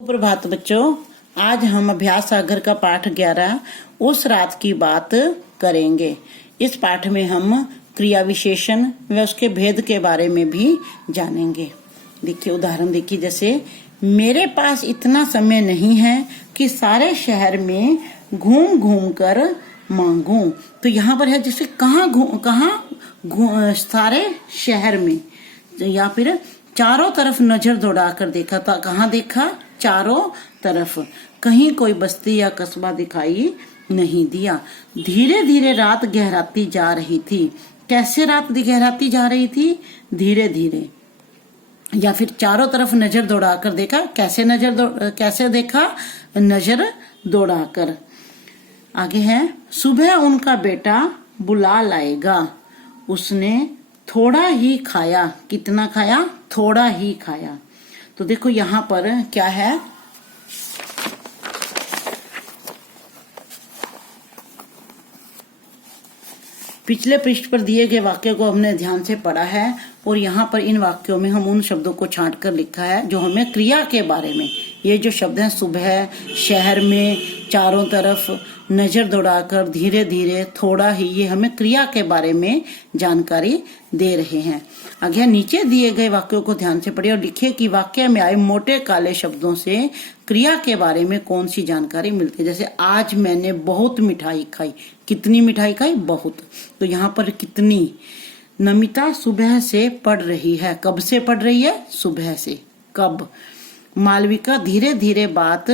प्रभात बच्चों, आज हम अभ्यास सागर का पाठ 11 उस रात की बात करेंगे। इस पाठ में हम क्रिया विशेषण व उसके भेद के बारे में भी जानेंगे। देखिए उदाहरण देखिए, जैसे मेरे पास इतना समय नहीं है कि सारे शहर में घूम घूम कर मांगूं। तो यहाँ पर है जैसे कहाँ सारे शहर में, या फिर चारों तरफ नजर दौड़ाकर देखा था। कहाँ देखा? चारों तरफ। कहीं कोई बस्ती या कस्बा दिखाई नहीं दिया। धीरे धीरे रात गहराती जा रही थी। कैसे रात गहराती जा रही थी? धीरे धीरे। या फिर चारों तरफ नजर दौड़ाकर देखा। कैसे देखा? नजर दौड़ाकर। आगे है, सुबह उनका बेटा बुला लाएगा। उसने थोड़ा ही खाया। कितना खाया? थोड़ा ही खाया। तो देखो यहाँ पर क्या है, पिछले पृष्ठ पर दिए गए वाक्य को हमने ध्यान से पढ़ा है और यहाँ पर इन वाक्यों में हम उन शब्दों को छांट कर लिखा है जो हमें क्रिया के बारे में, ये जो शब्द हैं सुबह, शहर में, चारों तरफ, नजर दौड़ाकर, धीरे धीरे, थोड़ा ही, ये हमें क्रिया के बारे में जानकारी दे रहे हैं। आगे नीचे दिए गए वाक्यों को ध्यान से पढ़िए और लिखिए कि वाक्य में आए मोटे काले शब्दों से क्रिया के बारे में कौन सी जानकारी मिलती है। जैसे आज मैंने बहुत मिठाई खाई। कितनी मिठाई खाई? बहुत। तो यहाँ पर कितनी। नमिता सुबह से पढ़ रही है। कब से पढ़ रही है? सुबह से। कब। मालविका धीरे धीरे बात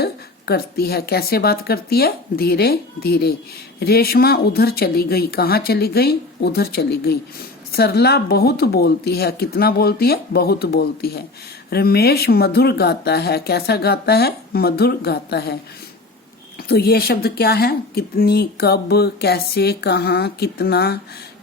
करती है। कैसे बात करती है? धीरे धीरे। रेशमा उधर चली गई। कहाँ चली गई? उधर चली गई। सरला बहुत बोलती है। कितना बोलती है? बहुत बोलती है। रमेश मधुर गाता है। कैसा गाता है? मधुर गाता है। तो ये शब्द क्या है? कितनी, कब, कैसे, कहाँ, कितना,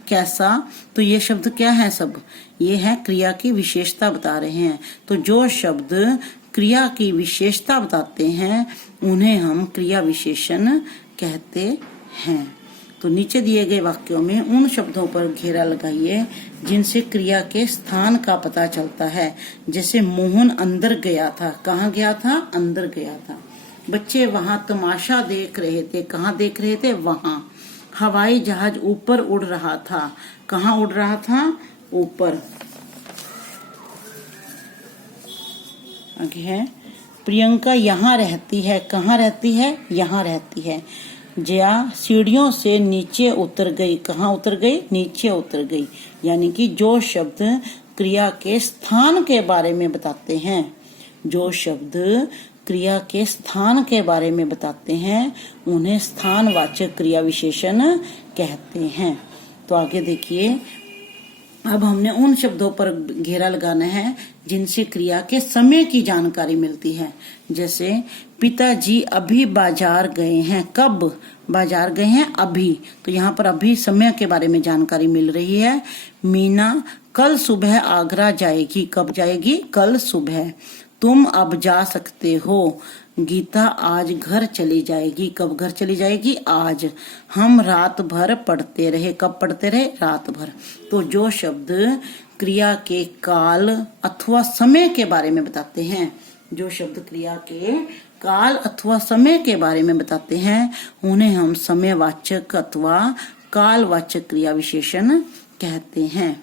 कैसा। तो ये शब्द क्या है? सब ये है क्रिया की विशेषता बता रहे हैं। तो जो शब्द क्रिया की विशेषता बताते हैं उन्हें हम क्रिया विशेषण कहते हैं। तो नीचे दिए गए वाक्यों में उन शब्दों पर घेरा लगाइए जिनसे क्रिया के स्थान का पता चलता है। जैसे मोहन अंदर गया था। कहाँ गया था? अंदर गया था। बच्चे वहां तमाशा देख रहे थे। कहाँ देख रहे थे? वहां। हवाई जहाज ऊपर उड़ रहा था। कहाँ उड़ रहा था? ऊपर। आगे है, प्रियंका यहाँ रहती है। कहाँ रहती है? यहाँ रहती है। जया सीढ़ियों से नीचे उतर गई। कहाँ उतर गई? नीचे उतर गई। यानी कि जो शब्द क्रिया के स्थान के बारे में बताते हैं, जो शब्द क्रिया के स्थान के बारे में बताते हैं उन्हें स्थानवाचक क्रिया विशेषण कहते हैं। तो आगे देखिए, अब हमने उन शब्दों पर घेरा लगाना है जिनसे क्रिया के समय की जानकारी मिलती है। जैसे पिताजी अभी बाजार गए हैं। कब बाजार गए हैं? अभी। तो यहाँ पर अभी समय के बारे में जानकारी मिल रही है। मीना कल सुबह आगरा जाएगी। कब जाएगी? कल सुबह। तुम अब जा सकते हो। गीता आज घर चली जाएगी। कब घर चली जाएगी? आज। हम रात भर पढ़ते रहे। कब पढ़ते रहे? रात भर। तो जो शब्द क्रिया के काल अथवा समय के बारे में बताते हैं, जो शब्द क्रिया के काल अथवा समय के बारे में बताते हैं उन्हें हम समयवाचक अथवा कालवाचक क्रिया विशेषण कहते हैं।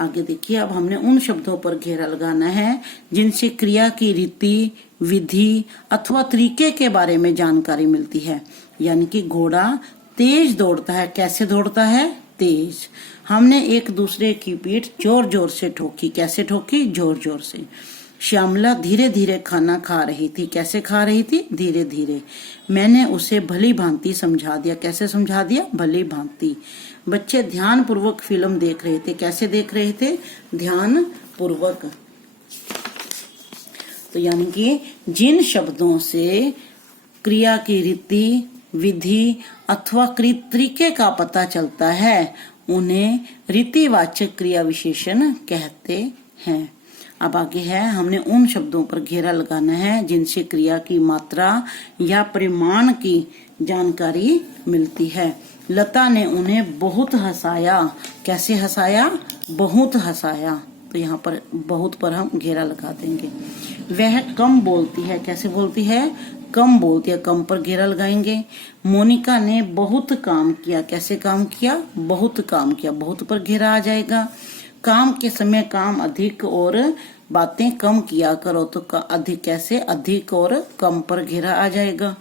आगे देखिए, अब हमने उन शब्दों पर घेरा लगाना है जिनसे क्रिया की रीति, विधि अथवा तरीके के बारे में जानकारी मिलती है। यानी कि घोड़ा तेज दौड़ता है। कैसे दौड़ता है? तेज। हमने एक दूसरे की पीठ जोर जोर से ठोकी। कैसे ठोकी? जोर जोर से। श्यामला धीरे धीरे खाना खा रही थी। कैसे खा रही थी? धीरे धीरे। मैंने उसे भली भांति समझा दिया। कैसे समझा दिया? भली भांति। बच्चे ध्यान पूर्वक फिल्म देख रहे थे। कैसे देख रहे थे? ध्यान पूर्वक। तो यानी कि जिन शब्दों से क्रिया की रीति, विधि अथवा तरीके का पता चलता है उन्हें रीतिवाचक क्रिया विशेषण कहते हैं। अब आगे है, हमने उन शब्दों पर घेरा लगाना है जिनसे क्रिया की मात्रा या परिमाण की जानकारी मिलती है। लता ने उन्हें बहुत हंसाया। कैसे हंसाया? बहुत हंसाया। तो यहाँ पर बहुत पर हम घेरा लगा देंगे। वह कम बोलती है। कैसे बोलती है? कम बोलती है। कम पर घेरा लगाएंगे। मोनिका ने बहुत काम किया। कैसे काम किया? बहुत काम किया। बहुत पर घेरा आ जाएगा। काम के समय काम अधिक और बातें कम किया करो, तो अधिक कैसे? अधिक और कम पर घेरा आ जाएगा।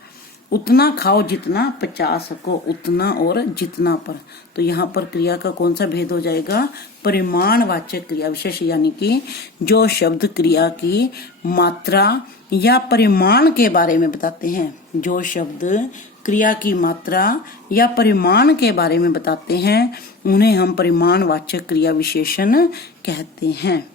उतना खाओ जितना पचा सको। उतना और जितना पर, तो यहाँ पर क्रिया का कौन सा भेद हो जाएगा? परिमाणवाचक क्रिया विशेष, यानी कि जो शब्द क्रिया की मात्रा या परिमाण के बारे में बताते हैं, जो शब्द क्रिया की मात्रा या परिमाण के बारे में बताते हैं, उन्हें हम परिमाणवाचक क्रिया विशेषण कहते हैं।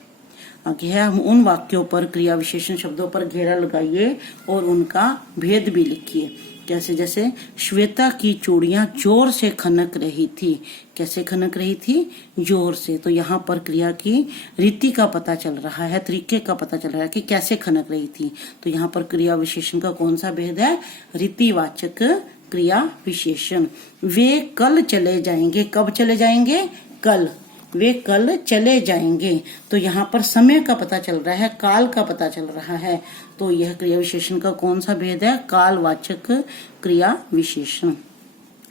आगे है, हम उन वाक्यों पर क्रिया विशेषण शब्दों पर घेरा लगाइए और उनका भेद भी लिखिए। कैसे? जैसे श्वेता की चूड़ियां जोर से खनक रही थी। कैसे खनक रही थी? जोर से। तो यहाँ पर क्रिया की रीति का पता चल रहा है, तरीके का पता चल रहा है कि कैसे खनक रही थी। तो यहाँ पर क्रिया विशेषण का कौन सा भेद है? रीतिवाचक क्रिया विशेषण। वे कल चले जाएंगे। कब चले जाएंगे? कल। वे कल चले जाएंगे। तो यहाँ पर समय का पता चल रहा है, काल का पता चल रहा है। तो यह क्रिया विशेषण का कौन सा भेद है? कालवाचक क्रिया विशेषण।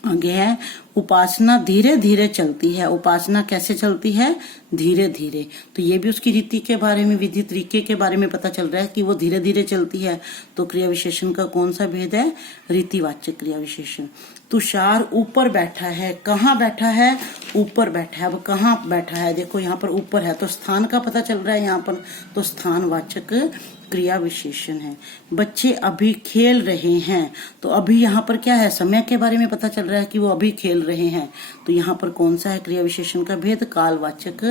आगे है, उपासना धीरे धीरे चलती है। उपासना कैसे चलती है? धीरे धीरे। तो ये भी उसकी रीति के बारे में, विधि तरीके के बारे में पता चल रहा है कि वो धीरे धीरे चलती है। तो क्रिया विशेषण का कौन सा भेद है? रीतिवाचक क्रिया विशेषण। तुषार ऊपर बैठा है। कहाँ बैठा है? ऊपर बैठा है। अब कहाँ बैठा है? देखो यहाँ पर ऊपर है, तो स्थान का पता चल रहा है यहाँ पर, तो स्थानवाचक क्रिया विशेषण है। बच्चे अभी खेल रहे हैं। तो अभी यहाँ पर क्या है? समय के बारे में पता चल रहा है कि वो अभी खेल रहे हैं। तो यहाँ पर कौन सा है क्रिया विशेषण का भेद? कालवाचक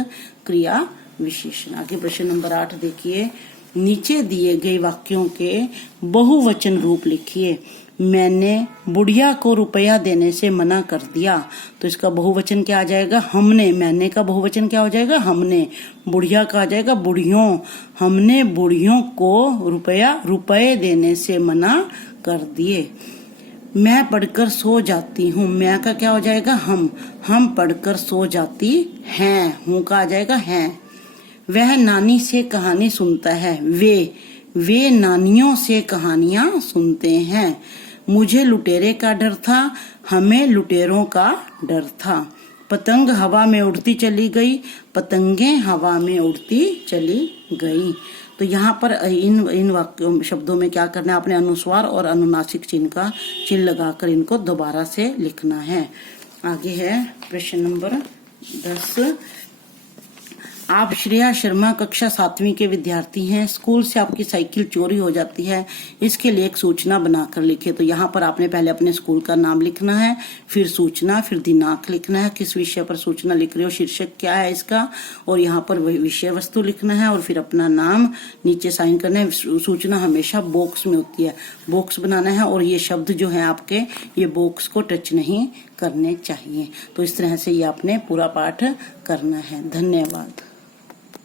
क्रिया विशेषण। आगे प्रश्न नंबर 8 देखिए। नीचे दिए गए वाक्यों के बहुवचन रूप लिखिए। मैंने बुढ़िया को रुपया देने से मना कर दिया। तो इसका बहुवचन क्या आ जाएगा? हमने। मैंने का बहुवचन क्या हो जाएगा? हमने। बुढ़िया का आ जाएगा बुढ़ियों। हमने बुढ़ियों को रुपए देने से मना कर दिए। मैं पढ़कर सो जाती हूँ। मैं का क्या हो जाएगा? हम पढ़कर सो जाती हैं। हूँ का आ जाएगा हैं। वह नानी से कहानी सुनता है। वे नानियों से कहानियां सुनते हैं। मुझे लुटेरे का डर था। हमें लुटेरों का डर था। पतंग हवा में उड़ती चली गई। पतंगें हवा में उड़ती चली गई। तो यहाँ पर इन वाक्यों शब्दों में क्या करना है? अपने अनुस्वार और अनुनासिक चिन्ह का चिन्ह लगाकर इनको दोबारा से लिखना है। आगे है प्रश्न नंबर 10। आप श्रेया शर्मा कक्षा 7वीं के विद्यार्थी हैं। स्कूल से आपकी साइकिल चोरी हो जाती है। इसके लिए एक सूचना बनाकर लिखे। तो यहाँ पर आपने पहले अपने स्कूल का नाम लिखना है, फिर सूचना, फिर दिनांक लिखना है, किस विषय पर सूचना लिख रहे हो, शीर्षक क्या है इसका, और यहाँ पर विषय वस्तु लिखना है, और फिर अपना नाम नीचे साइन करना है। सूचना हमेशा बॉक्स में होती है, बॉक्स बनाना है, और ये शब्द जो है आपके, ये बॉक्स को टच नहीं करने चाहिए। तो इस तरह से ये आपने पूरा पाठ करना है। धन्यवाद।